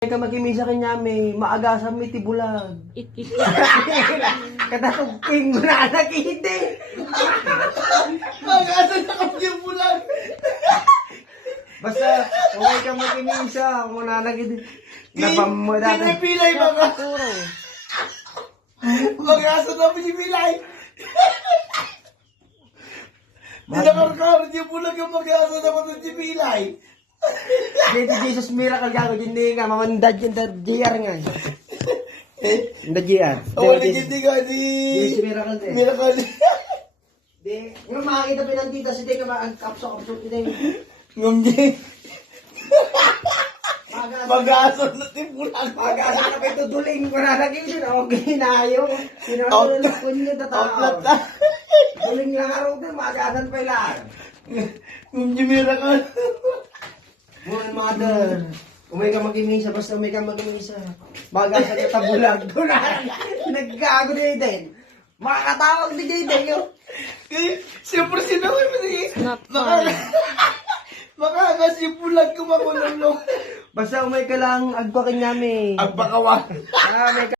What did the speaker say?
Ka magimi sa kanya may maagasan may tibulag. Katatugking mo na nakiti. Mag-asa na kami yung bulag. Basta okay ka magimi sa kung na nakiti. Napamo dati. Pinapilay mga. Mag-asa na kami yung pilay. Tinakarkarot yung bulag yung mag-asa na kami yung pilay. Dito Jesus miracle gago hindi nga mamandad yung JR nga. Yung JR. Hindi ka di. Jesus miracle din. Miracle. Di, nga makakita pinantita si Deka mag-kapso-kapso din. Ngumdi. Mag-asa na yung bulag. Mag-asa na pa ito duling ko na naging siya. Okay na yun. Sinunod ko niyo tatao. Duling lang araw din. Mag-asa pa ilan. Ngumdi miracle. Mga mother. Umay ka mag-imisa. Basta umay ka mag-imisa. Mag-asa na tabulag. Doon na. Nagkago din. Makakatawag din din yun. Siyempre sinaway mo sige. Makakas yung bulag ko makulong. Basta umay ka lang agpakin namin. Ang bakawan. May